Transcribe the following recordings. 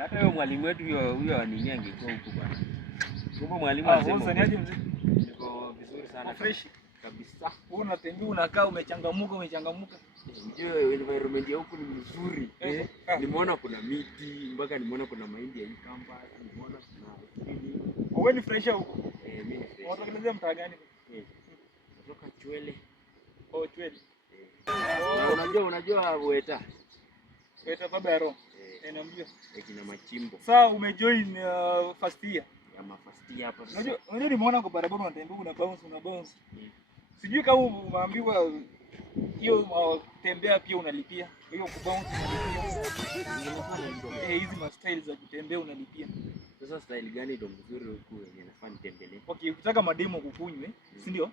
Hata wewe mwalimu wetu huyo anini angekuwa huko bwana. Kumbe mwalimu anasema. Unasaniaje mzee? Niko vizuri sana. Fresh kabisa. Wewe unatembea unakaa umechangamuka. Ndio environment ya huku ni nzuri. Nimeona kuna miti, mpaka nimeona kuna mahindi ya hii kamba, nimeona kuna wewe ni fresh huko? Mimi ni fresh. Unatokelezea mtaa gani? Kutoka Chwele. Chwele. Unajua Weta baba ya Roho. Namjua. Kina Machimbo. Sasa umejoin first year. Ama first year hapa. Unajua nimeona kwa barabara unatembea una bounce. Sijui kama umeambiwa hiyo tembea pia unalipia. Hiyo kubounce unalipia. Hizi ma styles za kutembea unalipia. Sasa style gani ndio mzuri huku yenye nafaa nitembelee? Okay, ukitaka mademo kukunywe, si ndio?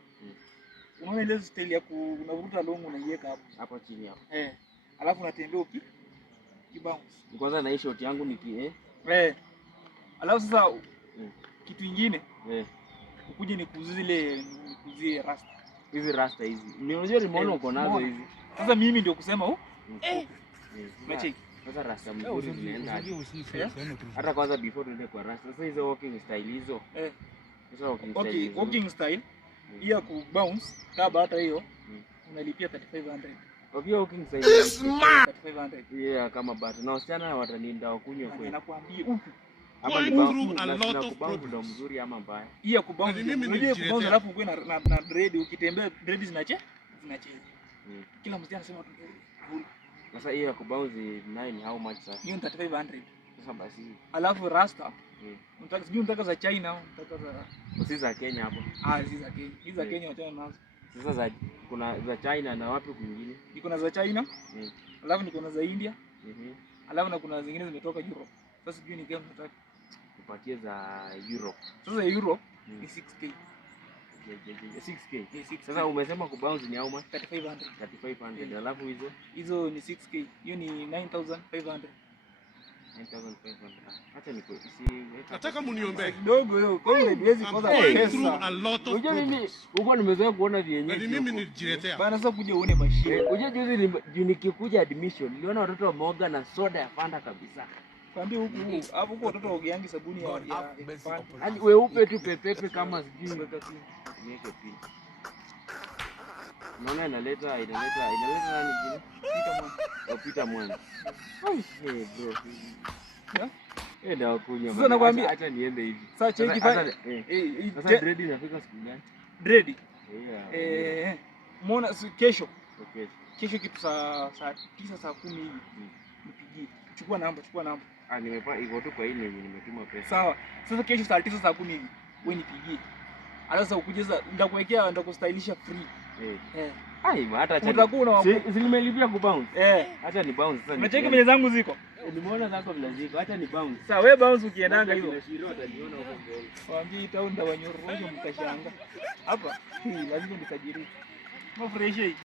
Unaona ile style ya unavuta long unaiweka hapo chini hapo. Alafu unatembea kibounce. Kwanza na hii short yangu alafu sasa kitu kingine ukuje nikuzie rasta. Hizi rasta hizi. Unajua nimeona uko nazo hizi. Sasa mimi ndio kusema unacheki. Sasa rasta mzuri zinaenda. Hata kwanza before tuende kwa rasta. Sasa hizo walking style hizo. Sasa walking style. Okay, walking style hiyo ku bounce kama hata hiyo unalipia 3500. Obvio walking style 3500. Yeah, kama bata. Na wasichana wataninda wakunywa kweli. Nakwambia huku. Hapa ni bounce mzuri ama mbaya. Hiyo kubounce. Unajua kubounce alafu uwe na dread ukitembea dread zinacheza. Kila mtu anasema tu. Sasa hiyo kubounce 9 how much sasa? Hiyo 3500. Sasa basi. Alafu rasta. Unataka za China, unataka za za Kenya hapo. Si za Kenya. Hizo za Kenya wachana nazo. Sasa kuna za China na wapi kwingine? Niko na za China. Alafu niko na za India. Alafu na kuna zingine zimetoka Europe. Sasa sijui ni gani nataka kupatie za Europe. Sasa Europe ni 6k. 6k. Sasa umesema kubounce ni how much? 3500. 3500. Alafu hizo ni 6k. Hiyo ni 9500. 9500. Acha nataka muniombee kidogo hiyo. Kwa hiyo haiwezi kosa pesa. Unajua mimi huko nimezoea kuona vienyeji. Mimi nijiletea. Bana sasa kuja uone mashine. Unajua juzi nikikuja admission niliona watoto wameoga na soda ya Fanta kabisa. Kwambia huko watoto waogeangi sabuni ya hadi weupe tu pepepe kama sijui niweke pili. Unaona inaleta nani jini? Peter Mwana. Bro. Ndio kunywa. Sasa nakwambia acha niende hivi. Sasa cheki sasa dread inafika siku gani? Dread. Muona kesho. Okay. Kesho kitu saa 9 saa 10 hivi. Nipigie. Chukua namba. Nimepa iko tu kwa ile yenye nimetuma pesa. Sawa. Sasa kesho saa 9 saa 10 hivi. Wewe nipigie. Alafu ukujeza nitakuwekea nitakustylisha free. Hata acha. Utakuwa nimelipia kubounce. Acha ni bounce sasa. Umecheki vile zangu ziko? Nimeona zako vile ziko. Acha ni bounce. Sawa, wewe bounce ukiendanga hivyo. Shiro ataniona huko mbele. Waambie town nda wanyorosho mkashanga. Hapa lazima nikajiri. Mafresh.